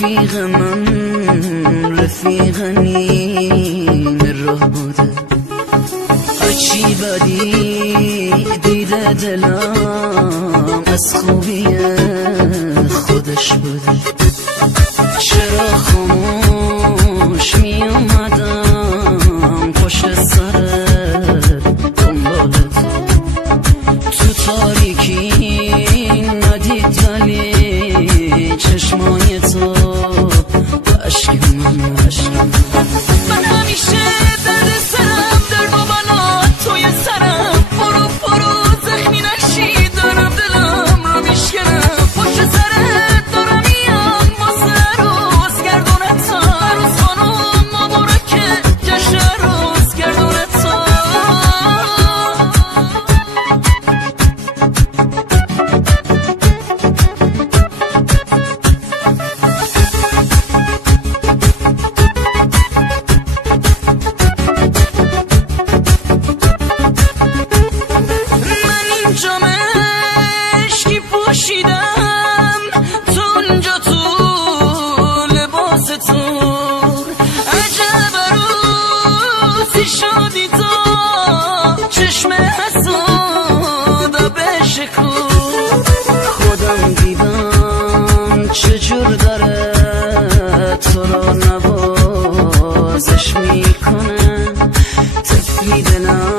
رفیق من رفیق نیم راه بوده، هرچی بدی دیده دلم از خوبی خودش بوده. چرا خاموش می اومدم پشت سرت دنبال تو تاریکی ندید ولی چشمای تو عشق من عشق من همیشه درد سرم درد و بلا توی سرم برو زخمی نشی دارم دلم رو میشکنم پشت سرت دارم میام واسه عروس گردونت عروس خانم مبارکه جشن عروس گردونت پوشیدم تو اونجا تو لباس تو عجب عروسی شدی تو چشم حسودا بشکن خودم دیدم چجور داره تو رو نوازش میکنه طفلی دلم